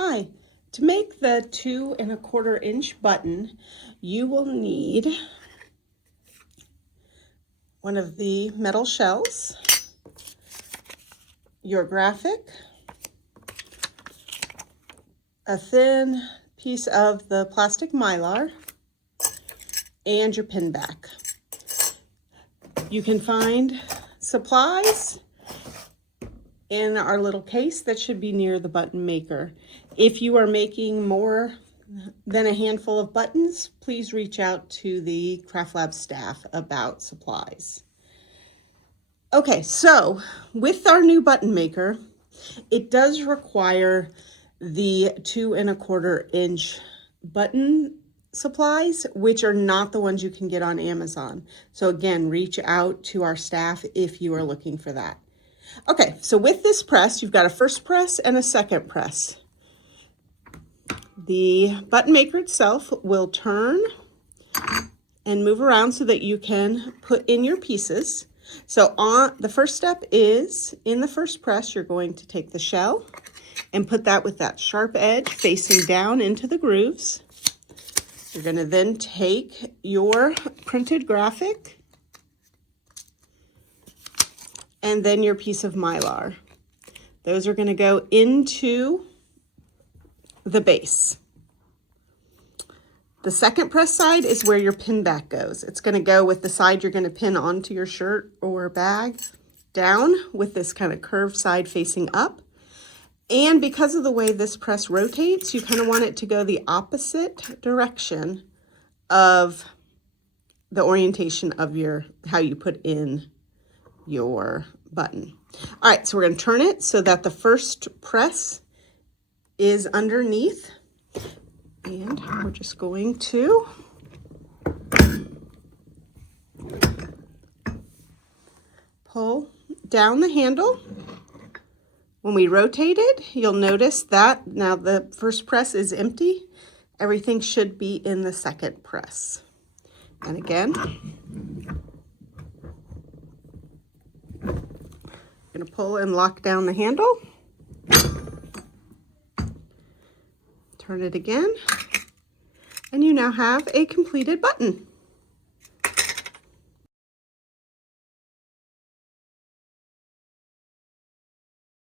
Hi, to make the 2¼ inch button, you will need one of the metal shells, your graphic, a thin piece of the plastic mylar, and your pin back. You can find supplies in our little case that should be near the button maker. If you are making more than a handful of buttons, please reach out to the CraftLab staff about supplies. Okay, so with our new button maker, it does require the 2¼ inch button supplies, which are not the ones you can get on Amazon. So again, reach out to our staff if you are looking for that. Okay, so with this press, you've got a first press and a second press. The button maker itself will turn and move around so that you can put in your pieces. So on the first step is, in the first press, you're going to take the shell and put that with that sharp edge facing down into the grooves. You're going to then take your printed graphic and then your piece of mylar. Those are going to go into the base. The second press side is where your pin back goes. It's going to go with the side you're going to pin onto your shirt or bag, down with this kind of curved side facing up. And because of the way this press rotates, you kind of want it to go the opposite direction of the orientation of how you put in your button. All right, so we're going to turn it so that the first press is underneath, and we're just going to pull down the handle. When we rotate it, you'll notice that now the first press is empty. Everything should be in the second press. And again, I'm going to pull and lock down the handle. Turn it again, and you now have a completed button.